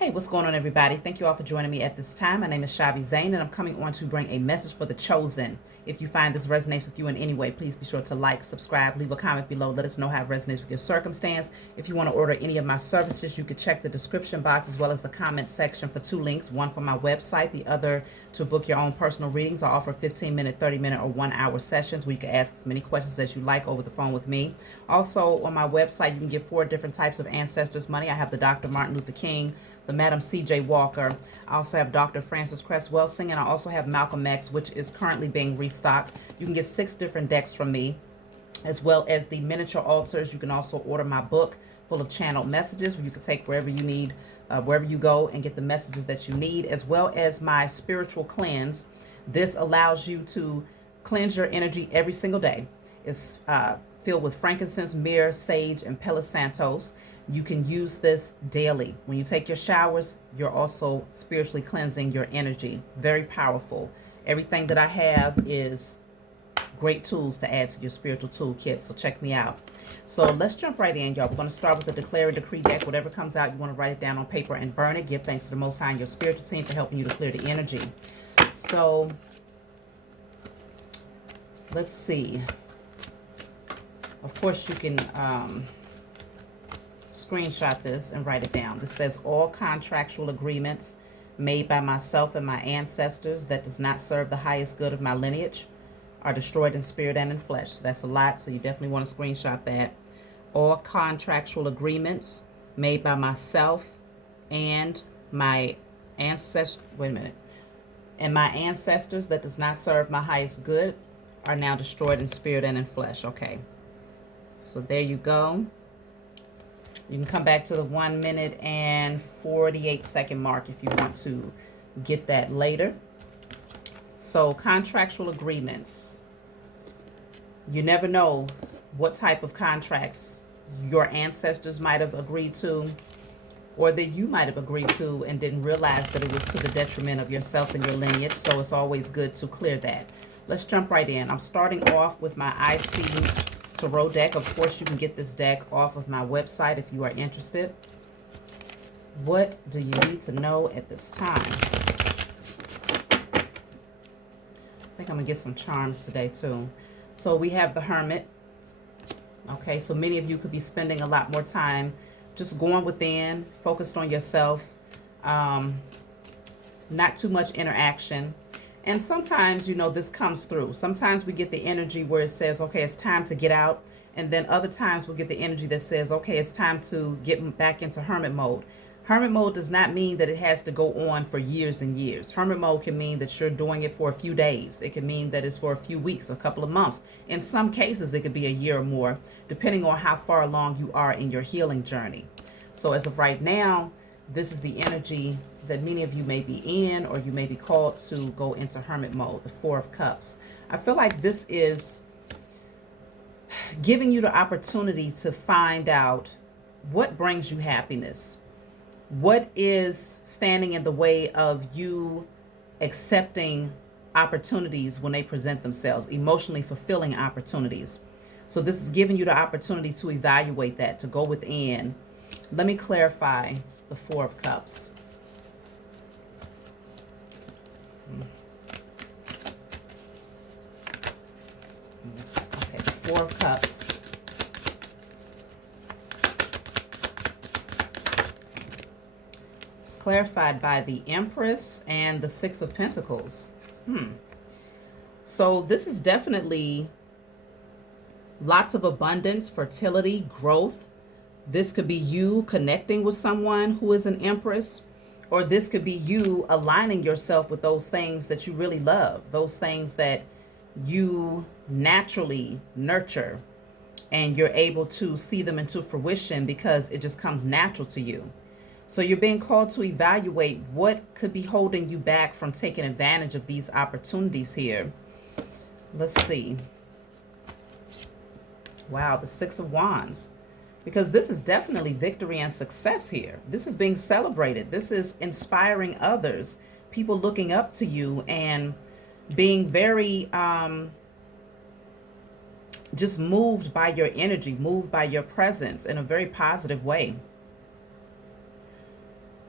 Hey, what's going on, everybody? Thank you all for joining me at this time. My name is Shavi Zane, and I'm coming on to bring a message for the chosen. If you find this resonates with you in any way, please be sure to like, subscribe, leave a comment below. Let us know how it resonates with your circumstance. If you want to order any of my services, you can check the description box as well as the comment section for two links, one for my website, the other to book your own personal readings. I offer 15-minute, 30-minute, or 1-hour sessions where you can ask as many questions as you like over the phone with me. Also, on my website, you can get 4 different types of ancestors money. I have the Dr. Martin Luther King, the Madam C.J. Walker. I also have Dr. Francis Cress Welsing, and I also have Malcolm X, which is currently being restocked. You can get 6 different decks from me, as well as the miniature altars. You can also order my book full of channeled messages where you can take wherever you need, wherever you go, and get the messages that you need, as well as my spiritual cleanse. This allows you to cleanse your energy every single day. It's filled with frankincense, myrrh, sage, and Palo Santos. You can use this daily. When you take your showers, you're also spiritually cleansing your energy. Very powerful. Everything that I have is great tools to add to your spiritual toolkit, so check me out. So let's jump right in, y'all. We're going to start with the Declare and Decree deck. Whatever comes out, you want to write it down on paper and burn it. Give thanks to the Most High and your spiritual team for helping you to clear the energy. So let's see. Of course, you can screenshot this and write it down. This says all contractual agreements made by myself and my ancestors that does not serve the highest good of my lineage are destroyed in spirit and in flesh. So that's a lot, so you definitely want to screenshot that. All contractual agreements made by myself and my ancestors, and my ancestors that does not serve my highest good are now destroyed in spirit and in flesh. Okay, so there you go. You can come back to the 1 minute and 48-second mark if you want to get that later. So contractual agreements. You never know what type of contracts your ancestors might have agreed to, or that you might have agreed to and didn't realize that it was to the detriment of yourself and your lineage. So it's always good to clear that. Let's jump right in. I'm starting off with my IC Tarot deck. Of course, you can get this deck off of my website if you are interested. What do you need to know at this time? I think I'm gonna get some charms today too. So we have the Hermit. Okay, so many of you could be spending a lot more time just going within, focused on yourself, not too much interaction. And sometimes, you know, this comes through. Sometimes we get the energy where it says, okay, it's time to get out. And then other times we'll get the energy that says, okay, it's time to get back into hermit mode. Hermit mode does not mean that it has to go on for years and years. Hermit mode can mean that you're doing it for a few days. It can mean that it's for a few weeks, a couple of months. In some cases, it could be a year or more, depending on how far along you are in your healing journey. So as of right now, this is the energy that many of you may be in, or you may be called to go into hermit mode, the 4 of Cups. I feel like this is giving you the opportunity to find out what brings you happiness. What is standing in the way of you accepting opportunities when they present themselves, emotionally fulfilling opportunities. So this is giving you the opportunity to evaluate that, to go within. Let me clarify the 4 of Cups. Okay, the 4 of Cups. It's clarified by the Empress and the 6 of Pentacles. So this is definitely lots of abundance, fertility, growth. This could be you connecting with someone who is an Empress, or this could be you aligning yourself with those things that you really love, those things that you naturally nurture, and you're able to see them into fruition because it just comes natural to you. So you're being called to evaluate what could be holding you back from taking advantage of these opportunities here. Let's see. Wow, the 6 of Wands. Because this is definitely victory and success here. This is being celebrated. This is inspiring others, people looking up to you and being very just moved by your energy, moved by your presence in a very positive way.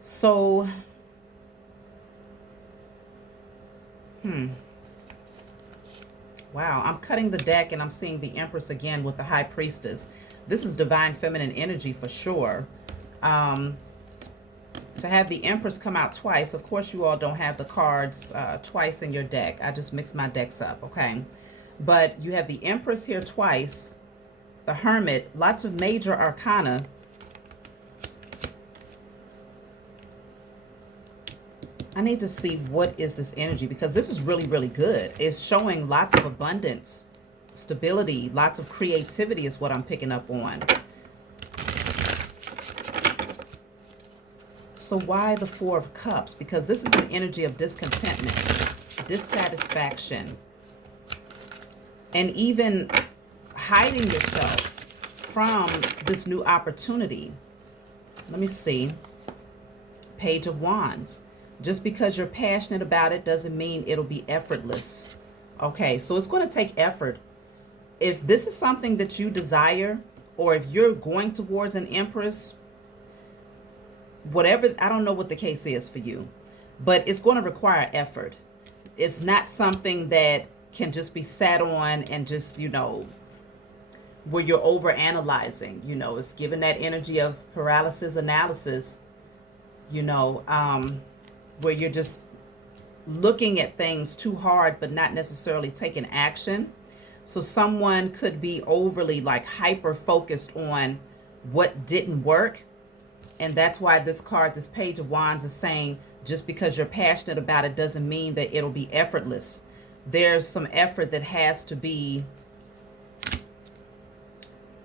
So, wow, I'm cutting the deck and I'm seeing the Empress again with the High Priestess. This is divine feminine energy for sure. To have the Empress come out twice, of course you all don't have the cards twice in your deck. I just mixed my decks up, okay? But you have the Empress here twice, the Hermit, lots of major arcana. I need to see what is this energy, because this is really, really good. It's showing lots of abundance, stability, lots of creativity is what I'm picking up on. So why the Four of Cups? Because this is an energy of discontentment, dissatisfaction, and even hiding yourself from this new opportunity. Let me see. Page of Wands. Just because you're passionate about it doesn't mean it'll be effortless. Okay, so it's going to take effort. If this is something that you desire, or if you're going towards an Empress, whatever, I don't know what the case is for you, but it's going to require effort. It's not something that can just be sat on and just, you know, where you're over analyzing. You know, it's given that energy of paralysis analysis, you know, where you're just looking at things too hard but not necessarily taking action. So someone could be overly like hyper focused on what didn't work, and that's why this card, this Page of Wands, is saying just because you're passionate about it doesn't mean that it'll be effortless. There's some effort that has to be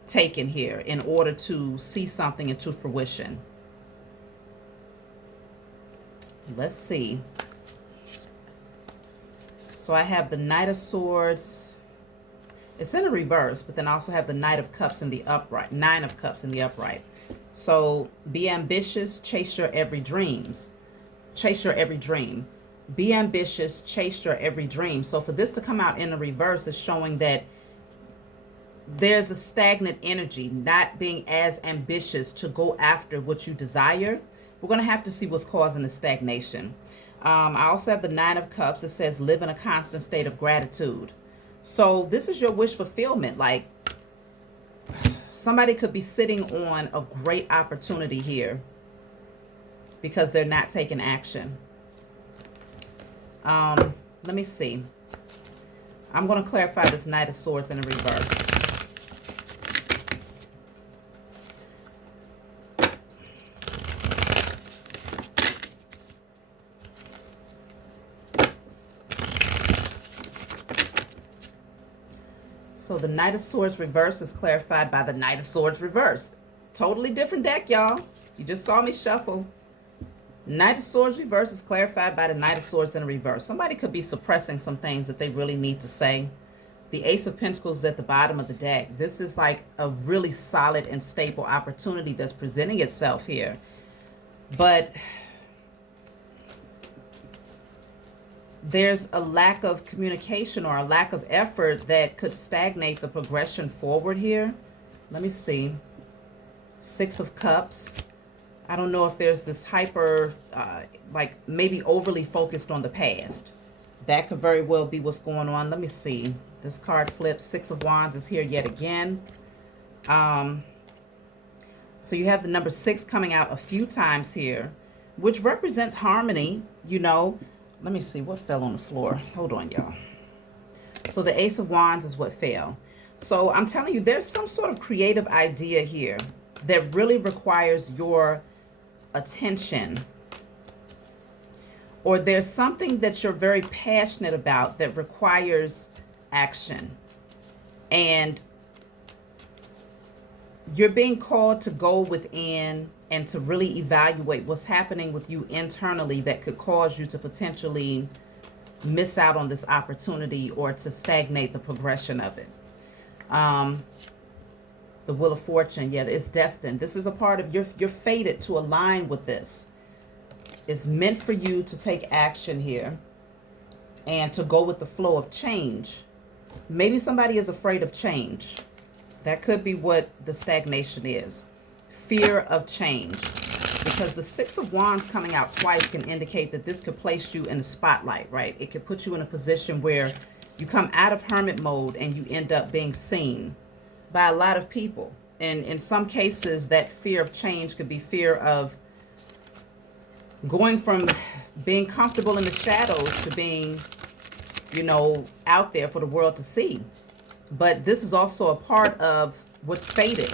taken here in order to see something into fruition. Let's see. So I have the Knight of Swords. It's in a reverse, but then I also have the Knight of Cups in the upright, Nine of Cups in the upright. So be ambitious, chase your every dreams. Chase your every dream. Be ambitious, chase your every dream. So for this to come out in the reverse is showing that there's a stagnant energy, not being as ambitious to go after what you desire. We're going to have to see what's causing the stagnation. I also have the Nine of Cups. It says live in a constant state of gratitude. So this is your wish fulfillment. Like somebody could be sitting on a great opportunity here because they're not taking action. Let me see. I'm going to clarify this Knight of Swords in the reverse. So the Knight of Swords reverse is clarified by the Knight of Swords reverse. Totally different deck, y'all. You just saw me shuffle. Knight of Swords reverse is clarified by the Knight of Swords in reverse. Somebody could be suppressing some things that they really need to say. The Ace of Pentacles is at the bottom of the deck. This is like a really solid and stable opportunity that's presenting itself here. But there's a lack of communication or a lack of effort that could stagnate the progression forward here. Let me see. Six of Cups. I don't know if there's this hyper, like maybe overly focused on the past. That could very well be what's going on. Let me see. This card flips. Six of Wands is here yet again. So you have the number 6 coming out a few times here, which represents harmony, you know. Let me see what fell on the floor. Hold on, y'all. So the Ace of Wands is what fell. So I'm telling you, there's some sort of creative idea here that really requires your attention. Or there's something that you're very passionate about that requires action. And you're being called to go within and to really evaluate what's happening with you internally that could cause you to potentially miss out on this opportunity or to stagnate the progression of it. The Wheel of Fortune, yeah, it's destined. This is a part of, you're fated to align with this. It's meant for you to take action here and to go with the flow of change. Maybe somebody is afraid of change. That could be what the stagnation is. Fear of change. because the Six of Wands coming out twice can indicate that this could place you in the spotlight, right? It could put you in a position where you come out of hermit mode and you end up being seen by a lot of people. And in some cases, that fear of change could be fear of going from being comfortable in the shadows to being, you know, out there for the world to see. But this is also a part of what's fated.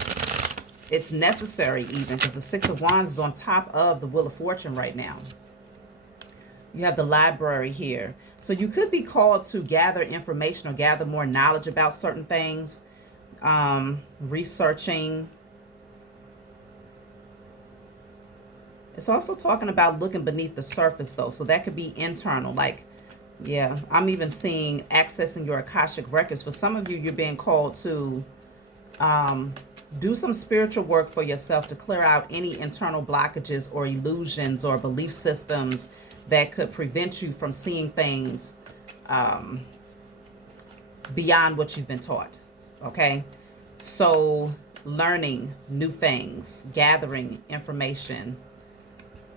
It's necessary even, because the Six of Wands is on top of the Wheel of Fortune right now. You have the Library here. So you could be called to gather information or gather more knowledge about certain things, researching. It's also talking about looking beneath the surface, though. So that could be internal. Like, yeah, I'm even seeing accessing your Akashic records. For some of you, you're being called to do some spiritual work for yourself to clear out any internal blockages or illusions or belief systems that could prevent you from seeing things beyond what you've been taught. Okay? So learning new things, gathering information.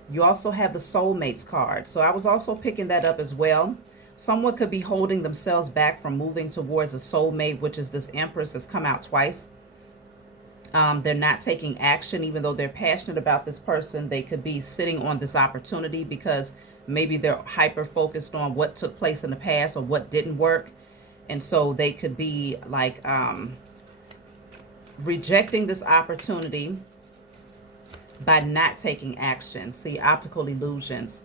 You also have the Soulmates card. So I was also picking that up as well. Someone could be holding themselves back from moving towards a soulmate, which is this Empress that's come out twice. They're not taking action, even though they're passionate about this person. They could be sitting on this opportunity because maybe they're hyper focused on what took place in the past or what didn't work. And so they could be like rejecting this opportunity by not taking action. See, optical illusions.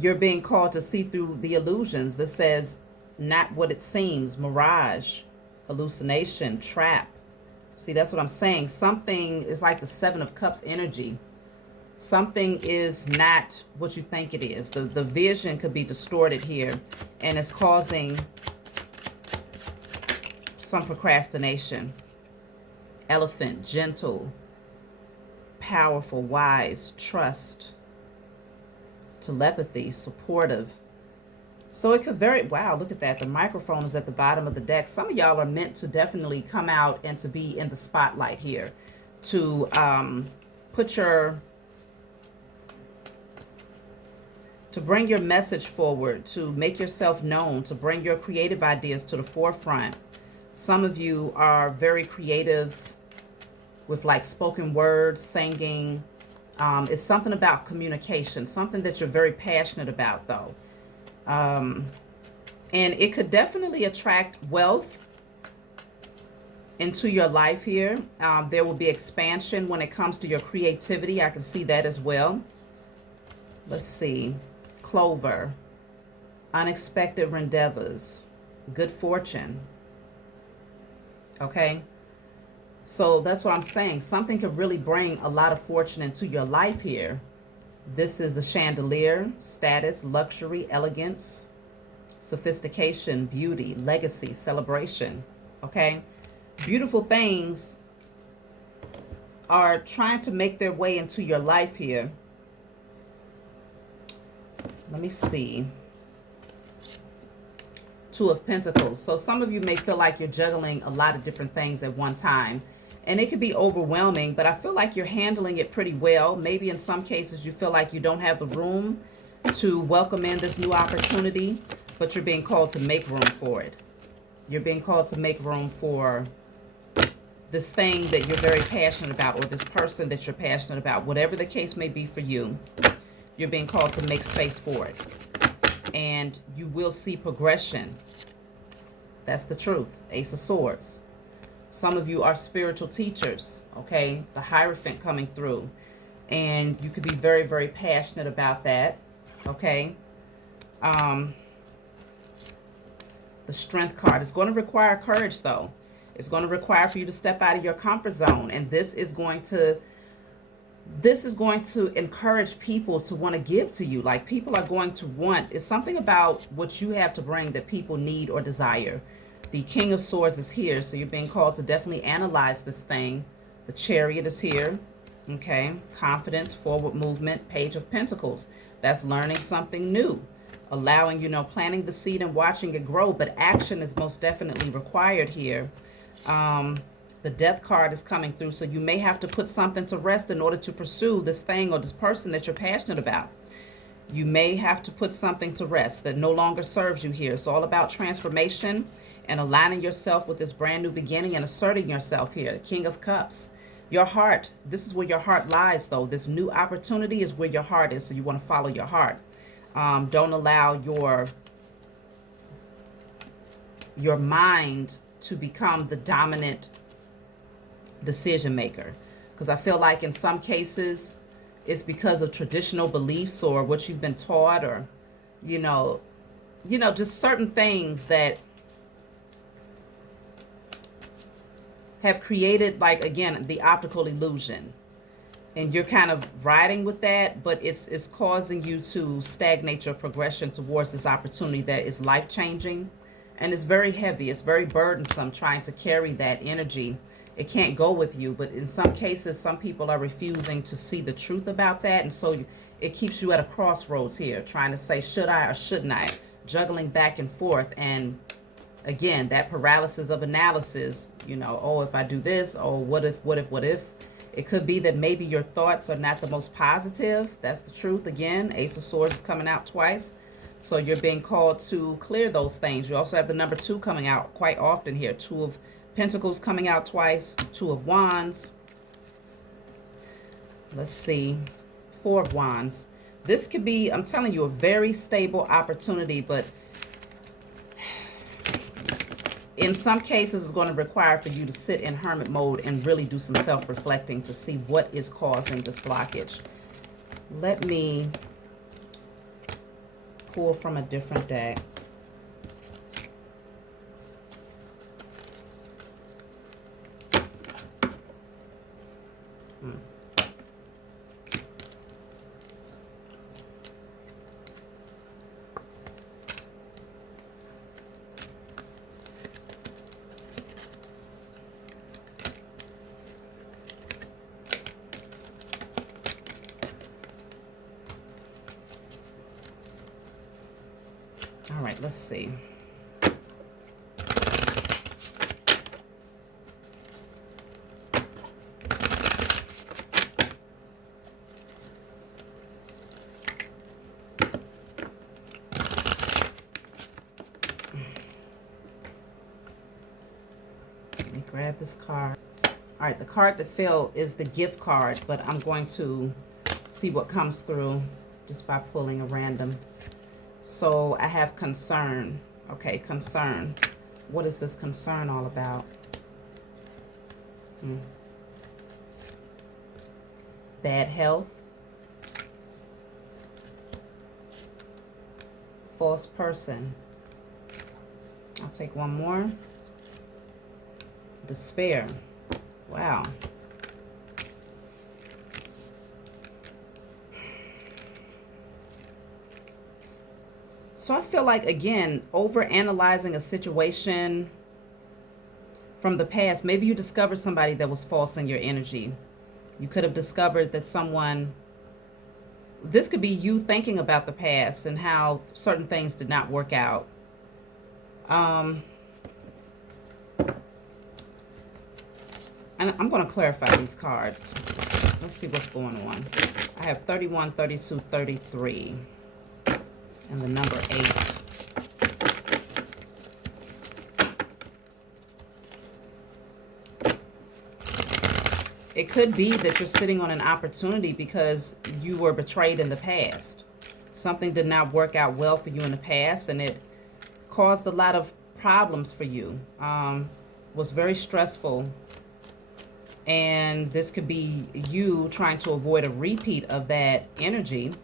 You're being called to see through the illusions. This says not what it seems, mirage, hallucination, trap. See, that's what I'm saying. Something is like the Seven of Cups energy. Something is not what you think it is. The vision could be distorted here, and it's causing some procrastination. Elephant, gentle, powerful, wise, trust, telepathy, supportive. So it could wow, look at that. The microphone is at the bottom of the deck. Some of y'all are meant to definitely come out and to be in the spotlight here. To to bring your message forward, to make yourself known, to bring your creative ideas to the forefront. Some of you are very creative with like spoken words, singing. It's something about communication, something that you're very passionate about though. And it could definitely attract wealth into your life here. There will be expansion when it comes to your creativity. I can see that as well. Let's see. Clover. Unexpected endeavors. Good fortune. Okay. So that's what I'm saying. Something could really bring a lot of fortune into your life here. This is the chandelier, status, luxury, elegance, sophistication, beauty, legacy, celebration. Okay? Beautiful things are trying to make their way into your life here. Let me see. Two of Pentacles. So some of you may feel like you're juggling a lot of different things at one time. And it could be overwhelming, but I feel like you're handling it pretty well. Maybe in some cases you feel like you don't have the room to welcome in this new opportunity, but you're being called to make room for it. You're being called to make room for this thing that you're very passionate about, or this person that you're passionate about. Whatever the case may be for you, you're being called to make space for it. And you will see progression. That's the truth. Ace of Swords. Some of you are spiritual teachers, okay? The Hierophant coming through. And you could be very, very passionate about that, okay? The Strength card. It's going to require courage, though. It's going to require for you to step out of your comfort zone. And this is going to encourage people to want to give to you. Like, people are going to want, it's something about what you have to bring that people need or desire. The King of Swords is here, so you're being called to definitely analyze this thing. The Chariot is here, okay? Confidence, forward movement, Page of Pentacles. That's learning something new, allowing, planting the seed and watching it grow, but action is most definitely required here. The Death card is coming through, so you may have to put something to rest in order to pursue this thing or this person that you're passionate about. You may have to put something to rest that no longer serves you here. It's all about transformation and aligning yourself with this brand new beginning and asserting yourself here. The King of Cups. Your heart, this is where your heart lies, though. This new opportunity is where your heart is, so you want to follow your heart. Don't allow your mind to become the dominant decision maker, because I feel like in some cases it's because of traditional beliefs or what you've been taught, or just certain things that have created, like, again, the optical illusion, and you're kind of riding with that, but it's causing you to stagnate your progression towards this opportunity that is life-changing. And it's very heavy, it's very burdensome trying to carry that energy. It can't go with you, but in some cases, some people are refusing to see the truth about that, and so it keeps you at a crossroads here, trying to say, should I or shouldn't I, juggling back and forth. And again, that paralysis of analysis, oh, if I do this, oh, what if? It could be that maybe your thoughts are not the most positive. That's the truth. Again, Ace of Swords is coming out twice. So you're being called to clear those things. You also have the number 2 coming out quite often here. 2 of Pentacles coming out twice. 2 of Wands. Let's see. 4 of Wands. This could be, I'm telling you, a very stable opportunity, but in some cases it's going to require for you to sit in hermit mode and really do some self-reflecting to see what is causing this blockage. Let me pull from a different deck. All right, let's see. Let me grab this card. All right, the card that fell is the gift card, but I'm going to see what comes through just by pulling a random. So I have concern. Okay, concern. What is this concern all about? Bad health. False person. I'll take one more. Despair. Wow. So I feel like, again, over-analyzing a situation from the past. Maybe you discovered somebody that was false in your energy. You could have discovered that someone... This could be you thinking about the past and how certain things did not work out. And I'm going to clarify these cards. Let's see what's going on. I have 31, 32, 33. And the number 8. It could be that you're sitting on an opportunity because you were betrayed in the past. Something did not work out well for you in the past, and it caused a lot of problems for you. Was very stressful. And this could be you trying to avoid a repeat of that energy.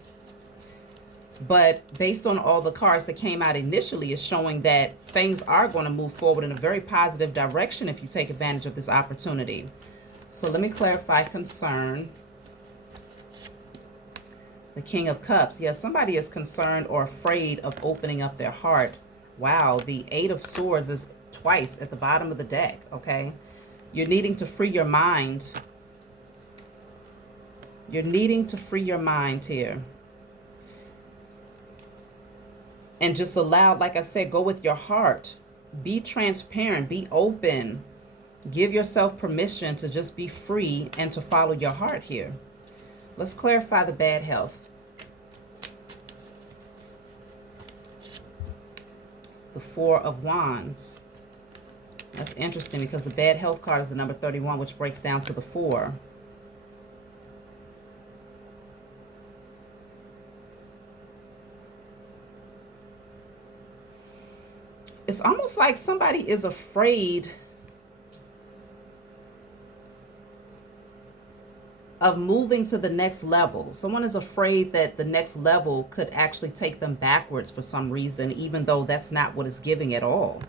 But based on all the cards that came out initially, is showing that things are going to move forward in a very positive direction if you take advantage of this opportunity. So let me clarify concern. The King of Cups. Yes, somebody is concerned or afraid of opening up their heart. Wow, the 8 of Swords is twice at the bottom of the deck, okay? You're needing to free your mind. You're needing to free your mind here. And just allow, like I said, go with your heart. Be transparent. Be open. Give yourself permission to just be free and to follow your heart here. Let's clarify the bad health. The Four of Wands. That's interesting because the bad health card is the number 31, which breaks down to the 4. It's almost like somebody is afraid of moving to the next level. Someone is afraid that the next level could actually take them backwards for some reason, even though that's not what it's giving at all.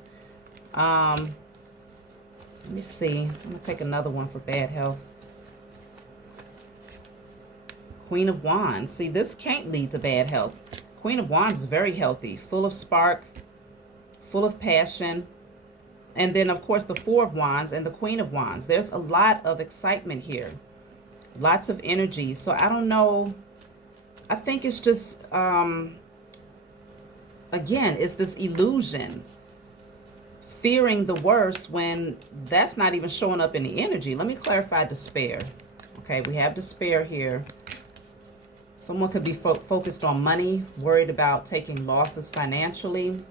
Let me see. I'm going to take another one for bad health. Queen of Wands. See, this can't lead to bad health. Queen of Wands is very healthy, full of spark, full of passion. And then, of course, the Four of Wands and the Queen of Wands. There's a lot of excitement here. Lots of energy. So I don't know. I think it's just, again, it's this illusion. Fearing the worst when that's not even showing up in the energy. Let me clarify despair. Okay, we have despair here. Someone could be focused on money, worried about taking losses financially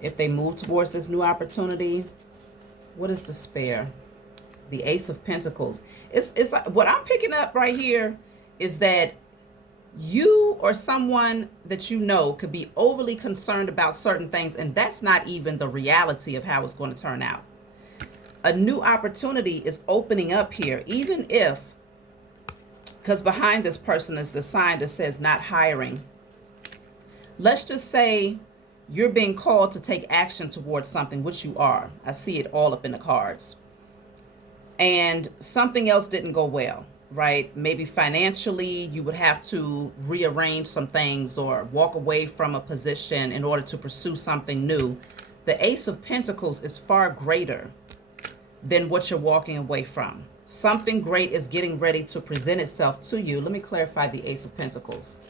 if they move towards this new opportunity. What is despair? The Ace of Pentacles. It's like, what I'm picking up right here is that you or someone that you know could be overly concerned about certain things, and that's not even the reality of how it's going to turn out. A new opportunity is opening up here, even if, because behind this person is the sign that says not hiring. Let's just say you're being called to take action towards something, which you are. I see it all up in the cards. And something else didn't go well, right? Maybe financially, you would have to rearrange some things or walk away from a position in order to pursue something new. The Ace of Pentacles is far greater than what you're walking away from. Something great is getting ready to present itself to you. Let me clarify the Ace of Pentacles.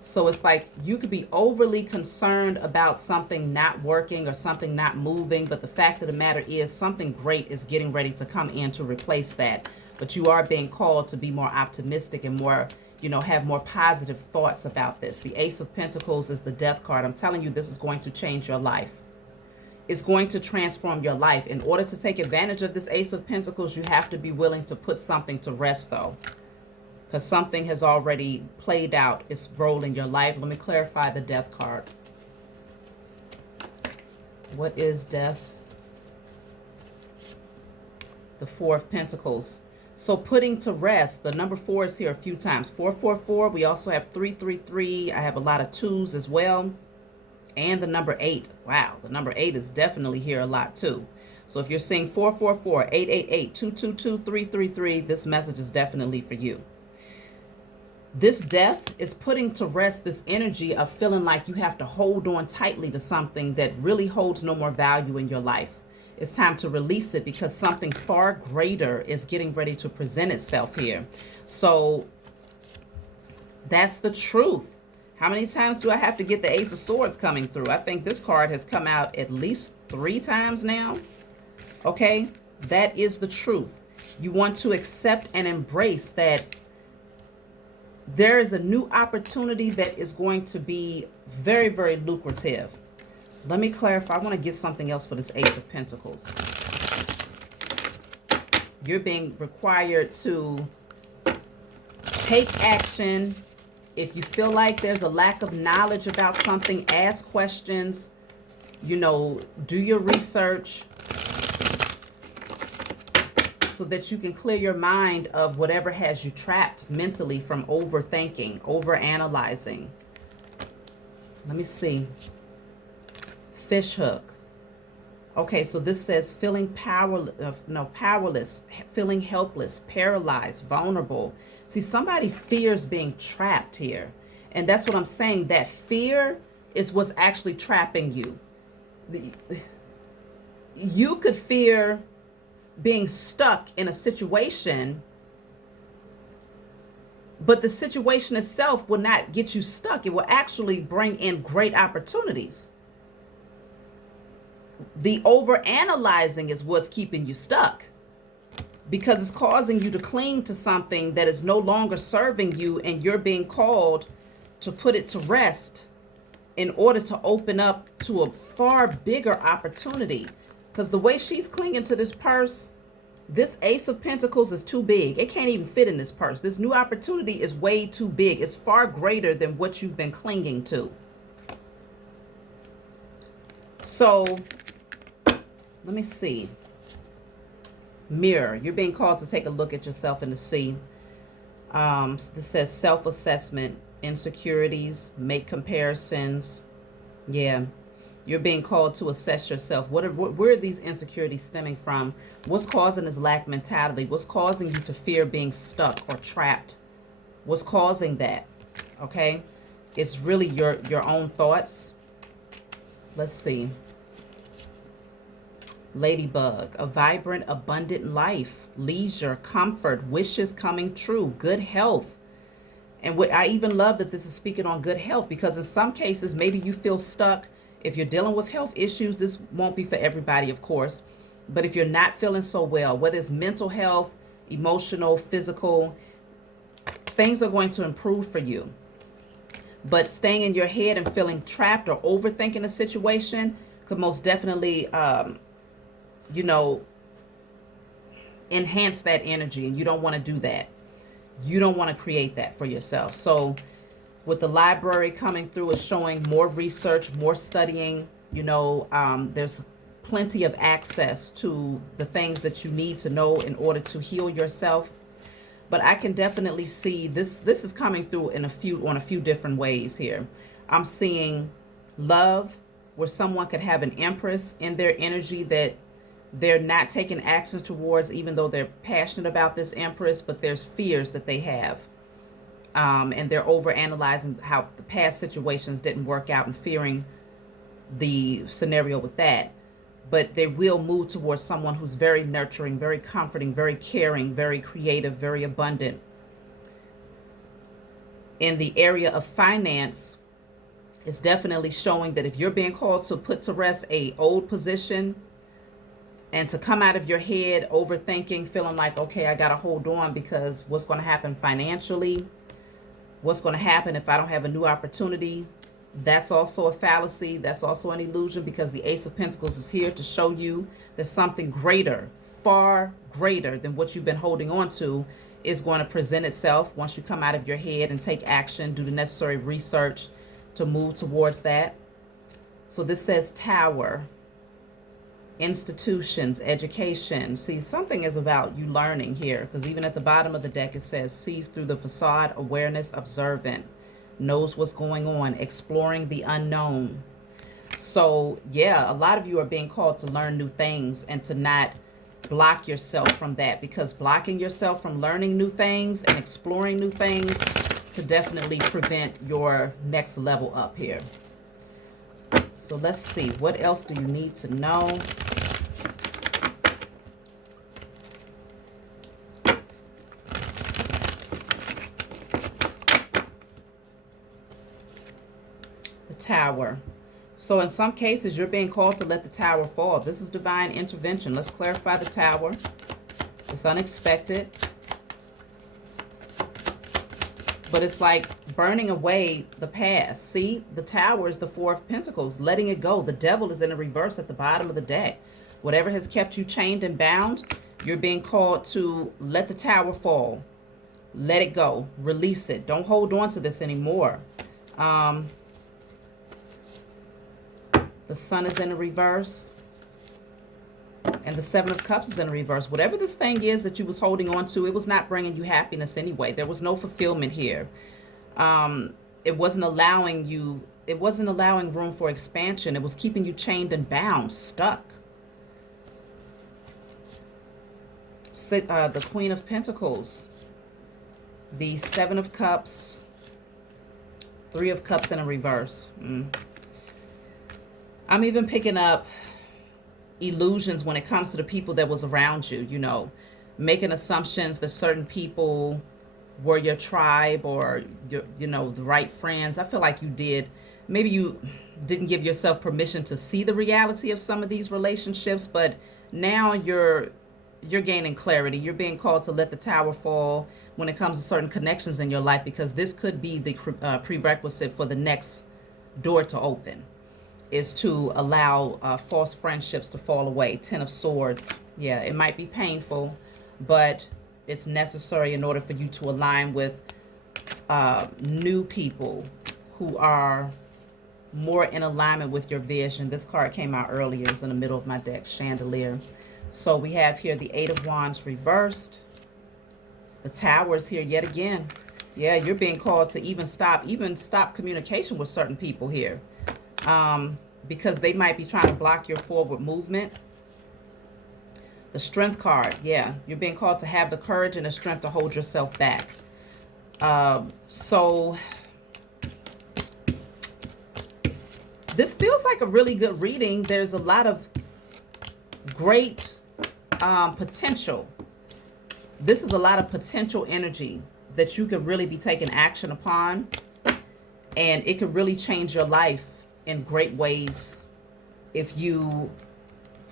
So it's like you could be overly concerned about something not working or something not moving, but the fact of the matter is something great is getting ready to come in to replace that. But you are being called to be more optimistic and more, have more positive thoughts about this. The Ace of Pentacles is the Death card. I'm telling you, this is going to change your life. It's going to transform your life. In order to take advantage of this Ace of Pentacles, you have to be willing to put something to rest, though. Because something has already played out its role in your life. Let me clarify the Death card. What is death? The Four of Pentacles. So putting to rest, the number 4 is here a few times. 444. We also have 333. I have a lot of 2s as well. And the number 8. Wow, the number 8 is definitely here a lot too. So if you're seeing 444, 888, 222, 333, this message is definitely for you. This death is putting to rest this energy of feeling like you have to hold on tightly to something that really holds no more value in your life. It's time to release it because something far greater is getting ready to present itself here. So that's the truth. How many times do I have to get the Ace of Swords coming through? I think this card has come out at least 3 times now. Okay, that is the truth. You want to accept and embrace that there is a new opportunity that is going to be very, very lucrative. Let me clarify. I want to get something else for this Ace of Pentacles. You're being required to take action. If you feel like there's a lack of knowledge about something, ask questions, do your research so that you can clear your mind of whatever has you trapped mentally from overthinking, overanalyzing. Let me see. Fish hook. Okay, so this says feeling powerless, feeling helpless, paralyzed, vulnerable. See, somebody fears being trapped here. And that's what I'm saying. That fear is what's actually trapping you. You could fear being stuck in a situation, but the situation itself will not get you stuck. It will actually bring in great opportunities. The overanalyzing is what's keeping you stuck, because it's causing you to cling to something that is no longer serving you, and you're being called to put it to rest in order to open up to a far bigger opportunity. Because the way she's clinging to this purse, this Ace of Pentacles is too big. It can't even fit in this purse. This new opportunity is way too big. It's far greater than what you've been clinging to. So let me see. Mirror. You're being called to take a look at yourself and to see. This says self-assessment, insecurities, make comparisons. Yeah. You're being called to assess yourself. Where are these insecurities stemming from? What's causing this lack mentality? What's causing you to fear being stuck or trapped? What's causing that? Okay. It's really your own thoughts. Let's see. Ladybug, a vibrant, abundant life, leisure, comfort, wishes coming true, good health. And what I even love that this is speaking on good health, because in some cases, maybe you feel stuck. If you're dealing with health issues, this won't be for everybody, of course. But if you're not feeling so well, whether it's mental health, emotional, physical, things are going to improve for you. But staying in your head and feeling trapped or overthinking a situation could most definitely, enhance that energy. And you don't want to do that. You don't want to create that for yourself. So with the library coming through, is showing more research, more studying. There's plenty of access to the things that you need to know in order to heal yourself. But I can definitely see this is coming through on a few different ways here. I'm seeing love, where someone could have an empress in their energy that they're not taking action towards, even though they're passionate about this empress, but there's fears that they have. And they're overanalyzing how the past situations didn't work out and fearing the scenario with that. But they will move towards someone who's very nurturing, very comforting, very caring, very creative, very abundant. In the area of finance, it's definitely showing that if you're being called to put to rest a old position and to come out of your head, overthinking, feeling like, okay, I got to hold on because what's going to happen financially? What's going to happen if I don't have a new opportunity? That's also a fallacy. That's also an illusion, because the Ace of Pentacles is here to show you that something greater, far greater than what you've been holding on to, is going to present itself once you come out of your head and take action, do the necessary research to move towards that. So this says Tower, institutions, education. See, something is about you learning here, because even at the bottom of the deck it says sees through the facade, awareness, observant, knows what's going on, exploring the unknown. So yeah, a lot of you are being called to learn new things and to not block yourself from that, because blocking yourself from learning new things and exploring new things could definitely prevent your next level up here. So let's see, what else do you need to know? The Tower. So in some cases, you're being called to let the tower fall. This is divine intervention. Let's clarify the Tower. It's unexpected. But it's like burning away the past. See, the Tower is the Four of Pentacles, letting it go. The Devil is in a reverse at the bottom of the deck. Whatever has kept you chained and bound, you're being called to let the Tower fall. Let it go. Release it. Don't hold on to this anymore. The Sun is in a reverse. And the Seven of Cups is in reverse. Whatever this thing is that you was holding on to, it was not bringing you happiness anyway. There was no fulfillment here. It wasn't allowing room for expansion. It was keeping you chained and bound, stuck. The Queen of Pentacles. The Seven of Cups. Three of Cups in a reverse. I'm even picking up illusions when it comes to the people that was around you, making assumptions that certain people were your tribe or you know, the right friends. I feel like you did. Maybe you didn't give yourself permission to see the reality of some of these relationships, but now you're gaining clarity. You're being called to let the tower fall when it comes to certain connections in your life, because this could be the prerequisite for the next door to open, is to allow false friendships to fall away. Ten of Swords. Yeah, it might be painful, but it's necessary in order for you to align with new people who are more in alignment with your vision. This card came out earlier. It's in the middle of my deck, Chandelier. So we have here the Eight of Wands reversed. The Tower is here yet again. Yeah, you're being called to even stop communication with certain people here, because they might be trying to block your forward movement. The Strength card, yeah, you're being called to have the courage and the strength to hold yourself back. So this feels like a really good reading. There's a lot of great potential. This is a lot of potential energy that you could really be taking action upon, and it could really change your life in great ways if you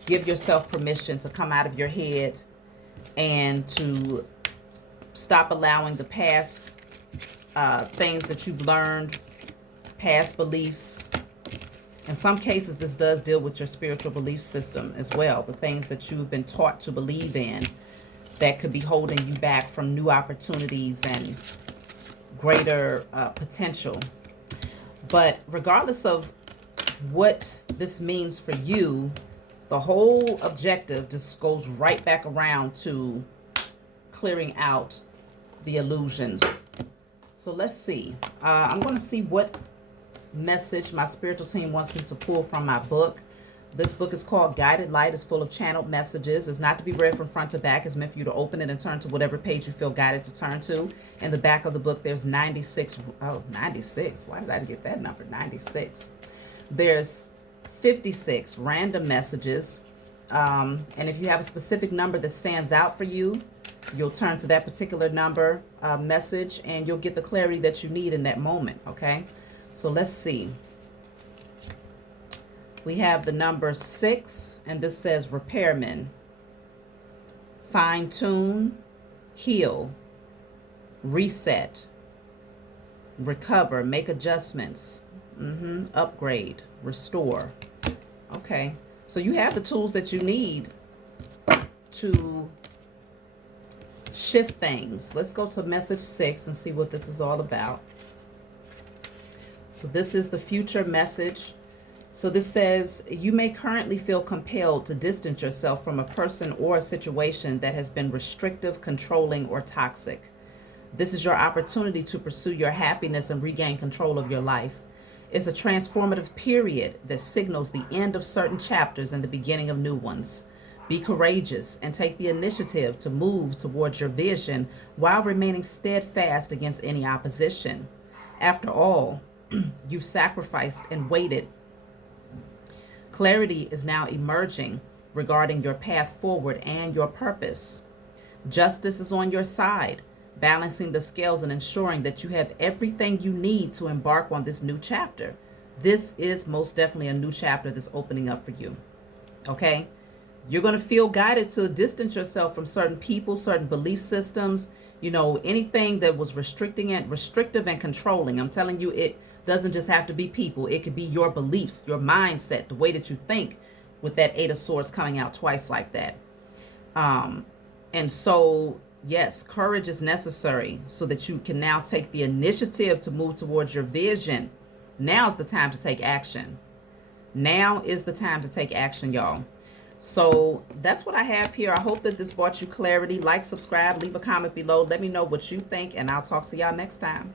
give yourself permission to come out of your head and to stop allowing the past things that you've learned, past beliefs. In some cases, this does deal with your spiritual belief system as well, the things that you've been taught to believe in that could be holding you back from new opportunities and greater potential. But regardless of what this means for you, the whole objective just goes right back around to clearing out the illusions. So let's see. I'm going to see what message my spiritual team wants me to pull from my book. This book is called Guided Light. It's full of channeled messages. It's not to be read from front to back. It's meant for you to open it and turn to whatever page you feel guided to turn to. In the back of the book, there's 96. Oh, 96. Why did I get that number? 96. There's 56 random messages. And if you have a specific number that stands out for you, you'll turn to that particular number message, and you'll get the clarity that you need in that moment, okay? So let's see. We have the number 6, and this says repairman, fine-tune, heal, reset, recover, make adjustments, upgrade, restore. Okay, so you have the tools that you need to shift things. Let's go to message 6 and see what this is all about. So this is the future message. So this says, you may currently feel compelled to distance yourself from a person or a situation that has been restrictive, controlling, or toxic. This is your opportunity to pursue your happiness and regain control of your life. It's a transformative period that signals the end of certain chapters and the beginning of new ones. Be courageous and take the initiative to move towards your vision while remaining steadfast against any opposition. After all, you've sacrificed and waited. Clarity is now emerging regarding your path forward and your purpose. Justice is on your side, balancing the scales and ensuring that you have everything you need to embark on this new chapter. This is most definitely a new chapter that's opening up for you. Okay? You're going to feel guided to distance yourself from certain people, certain belief systems, you know, anything that was restrictive and controlling. I'm telling you, it doesn't just have to be people. It could be your beliefs, your mindset, the way that you think, with that Eight of Swords coming out twice like that. And so, yes, courage is necessary so that you can now take the initiative to move towards your vision. Now's the time to take action. Now is the time to take action, y'all. So that's what I have here. I hope that this brought you clarity. Like, subscribe, leave a comment below. Let me know what you think, and I'll talk to y'all next time.